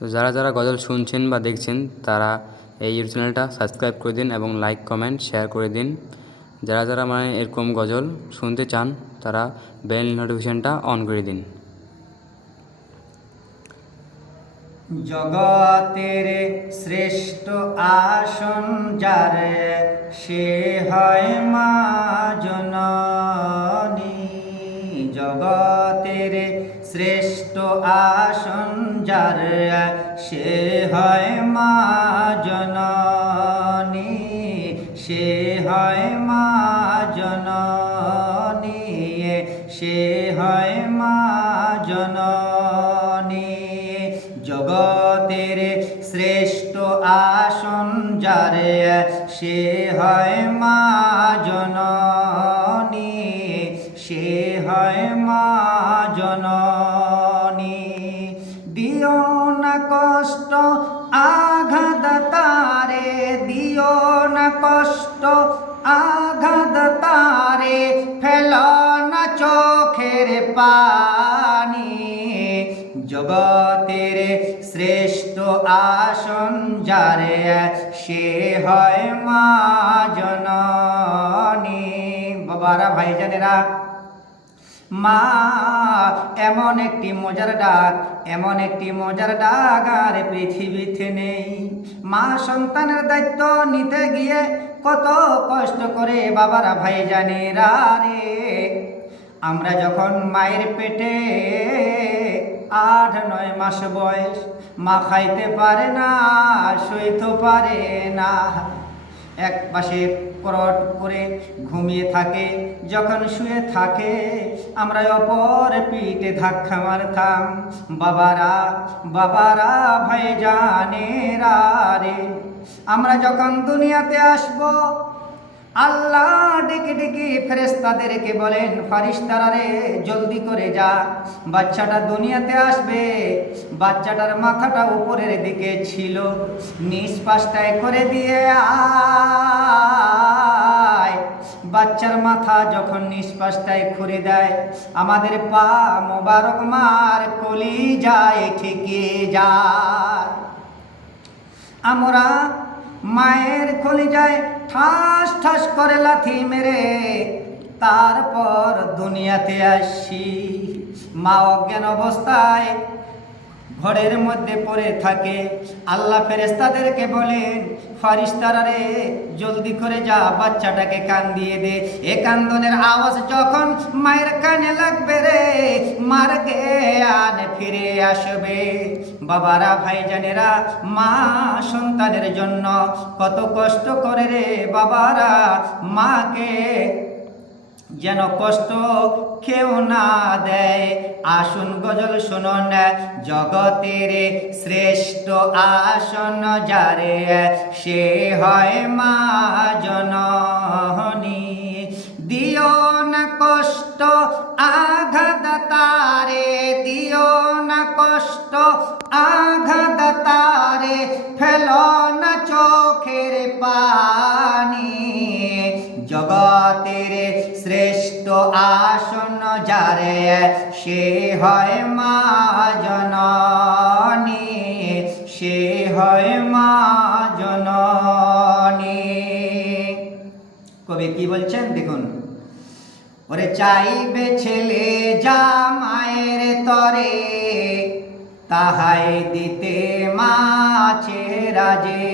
তো যারা যারা গজল শুনছেন বা দেখছেন তারা এই ইউটিউব চ্যানেলটা সাবস্ক্রাইব করে দিন এবং লাইক কমেন্ট শেয়ার করে দিন। যারা যারা এরকম গজল শুনতে চান তারা বেল নোটিফিকেশনটা অন করে দিন। জগতের শ্রেষ্ঠ আসন যার, সে হয় মা জননী। জগতের শ্রেষ্ঠ আসন যার, সে হয় মা জননী। সে হয় মা জননী, সে হয় মা জননী। জগতের শ্রেষ্ঠ আসন যার, সে হয় মা জননী। সে হয় মা জননী। দিও না কষ্ট আঘাত তারে, দিও না কষ্ট আঘাত তারে, ফেল না চোখের পানি। জগতের শ্রেষ্ঠ আসন যারে, সে হয় মা জননী। বাবারা ভাইজানেরা, মা এমন একটি মজার ডাক, এমন একটি মজার ডাক আর পৃথিবীতে নেই। মা সন্তানের দায়িত্ব নিতে গিয়ে কত কষ্ট করে বাবারা ভাইজানেরা রে। আমরা যখন মায়ের পেটে 8-9 মাস বয়স, মা খাইতে পারে না, সইতে পারে না, এক পাশে করট করে ঘুমিয়ে থাকে। যখন শুয়ে থাকে আমরা অপর পিঠে ধাক্কা মারতাম। বাবারা বাবারা ভাইজানেরা রে, আমরা যখন দুনিয়াতে আসব, আল্লাহ ডেকে ডেকে ফেরেশতাদেরকে বলেন, ফারিস্তারা রে জলদি করে যা, বাচ্চাটা দুনিয়াতে আসবে। বাচ্চাটার মাথাটা উপরের দিকে ছিল, নিচ পাশটায় করে দিয়ে আয়। বাচ্চার মাথা যখন নিচ পাশটায় খুঁড়ে দেয়, আমাদের পা মোবারক মার কলিজায় ঠেকে যায়। আমরা মায়ের কলিজায় ঠাস ঠাস করে লাথি মেরে তারপর দুনিয়াতে আসি। মা অজ্ঞান অবস্থায় ঘরের মধ্যে পড়ে থাকে। আল্লাহ ফেরেশতাদেরকে বলেন, ফারিস্তারা রে জলদি করে যা, বাচ্চাটাকে কান দিয়ে দে। এ কান্দনের আওয়াজ যখন মায়ের কানে লাগবে রে, মার জ্ঞান ফিরে আসবে। বাবারা ভাইজানেরা, মা সন্তানের জন্য কত কষ্ট করে রে বাবারা। মাকে যেন কষ্ট কেউ না দেয়। আসুন গজল শুনুন, জগতের শ্রেষ্ঠ আসন যারে, সে হয় মা জননী। দিও না কষ্ট আঘাত তারে, দিও না কষ্ট আঘাত তারে, ফেল না চোখের পানি। জগতের শ্রেষ্ঠ আসন যারে, সে হয় মা জননী। সে হয় মা জননী। কবি কি বলছেন দেখুন, ওরে চাইবে ছেলে যা মায়ের তরে, তাহাই দিতে মা রাজে।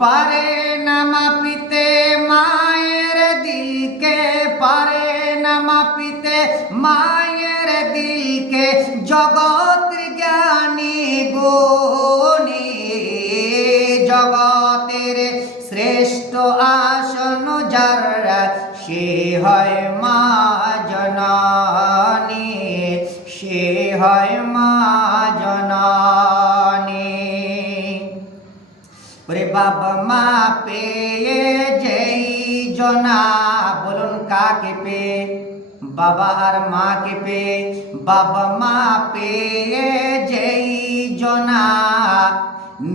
পারে না মাপিতে মায়ের দিলকে, পারে না মাপিতে মায়ের দিলকে, জগৎ জ্ঞানী গুণী। জগতের শ্রেষ্ঠ আসন যার, সে হয় মা জননী। সে হয় মা জননী। ওরে বাবা মা পেয়ে যেই জনা, বলুন কাকে পেয়ে? বাবা আর মাকে পেয়ে। বাবা মা পেয়ে যেই জনা,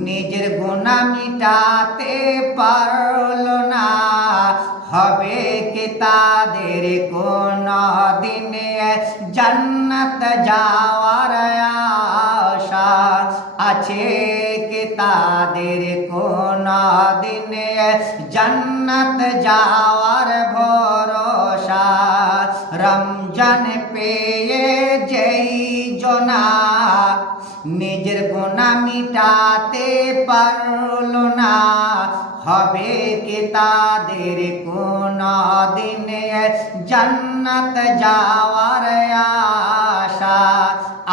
নিজের গুনাহ মিটাতে পারল না, হবে কি তাদের কোন দিনে জান্নাত যাওয়ার আশা? আছে কে তাদের কোন দিনে জান্নাত যাওয়ার ভরসা রমজান পেয়ে যেই জনা নিজের গুনাহ মিটাতে পারলো না হবে কে তাদের কোন দিনে জান্নাত যাওয়ার আশা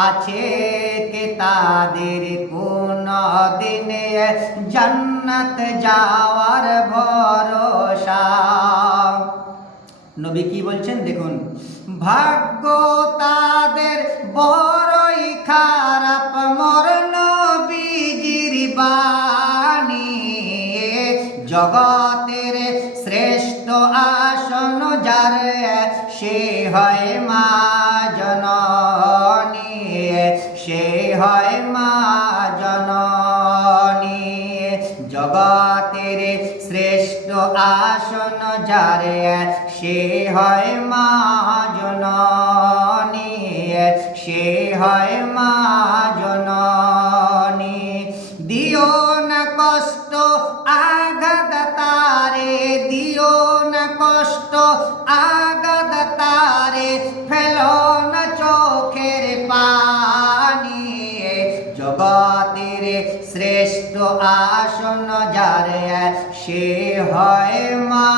আছে কে তাদের কোন দিনে জান্নাত যাওয়ার ভরসা নবী কি বলছেন দেখুন ভাগ্য তাদের বড়ই খারাপ মোর নবীজির বাণী জগতের শ্রেষ্ঠ আসন যার সে হয় মা জননী সে হয় মা জননী জগতের শ্রেষ্ঠ আসন যার সে হয় মা জননী সে হয় মা জননী দিও না কষ্ট আঘাত তারে দিও না কষ্ট আঘাত তারে ফেলো না চোখের পানি জগতের শ্রেষ্ঠ আসন যার সে হয় মা